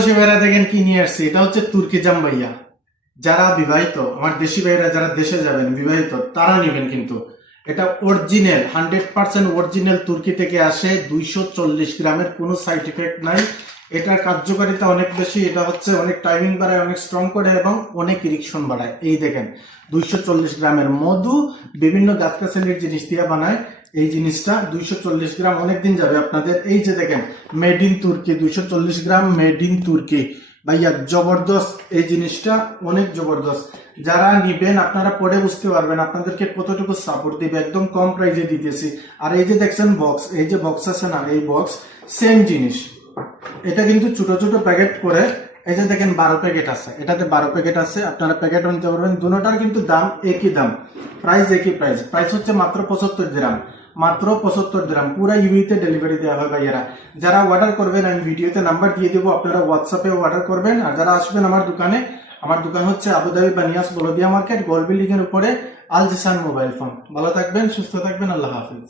প্রবাসী ভাইরা দেখেন কি নিয়ে আসছে, এটা হচ্ছে তুর্কি জামবাইয়া। যারা বিবাহিত, আমার দেশি ভাইরা যারা দেশে যাবেন বিবাহিত, তারা নেবেন। কিন্তু এটা অরিজিনাল 100% অরিজিনাল তুর্কি থেকে আসে। 240 গ্রামের কোনো সাইড ইফেক্ট নাই। এটার কার্যকারিতা অনেক বেশি। এটা হচ্ছে অনেক টাইমিং বাড়ায়, অনেক স্ট্রং করে এবং অনেক ইরিকশন বাড়ায়। এই দেখেন 240 গ্রামের মধু, বিভিন্ন গাছগাছালির জিনিস দিয়ে বানায়। এই জিনিসটা 240 গ্রাম অনেকদিন যাবে আপনাদের। এই যে দেখেন মেড ইন তুর্কি, 240 গ্রাম মেড ইন তুর্কি। ভাইয়া জবরদস্ত, এই জিনিসটা অনেক জবরদস্ত। যারা নিবেন আপনারা পরে বুঝতে পারবেন আপনাদেরকে কতটুকু সাপোর্ট দিবে। একদম কম প্রাইসে দিতেছি। আর এই যে দেখছেন বক্স, এই যে বক্স আছে না, এই বক্স সেম জিনিস। এটা কিন্তু ছোট ছোট প্যাকেট করে, এই যে দেখেন 12 প্যাকেট আছে, এটাতে 12 প্যাকেট আছে। আপনারা প্যাকেট নিতে পারবেন। দুটোটার কিন্তু দাম একই দাম, প্রাইস একই প্রাইস। প্রাইস হচ্ছে মাত্র 75 দিরহাম, মাত্র 75 দিরহাম। পুরো ইউইতে ডেলিভারি দেওয়া হয় ভাইয়েরা। যারা অর্ডার করবেন আমি ভিডিওতে নাম্বার দিয়ে দেবো, আপনারা হোয়াটসঅ্যাপে অর্ডার করবেন। আর যারা আসবেন আমার দোকানে, আমার দোকান হচ্ছে আবুধাবি বানিয়াস বলদিয়া মার্কেট, গোল বিল্ডিং এর উপরে, আল জিসান মোবাইল ফোন। ভালো থাকবেন, সুস্থ থাকবেন, আল্লাহ হাফিজ।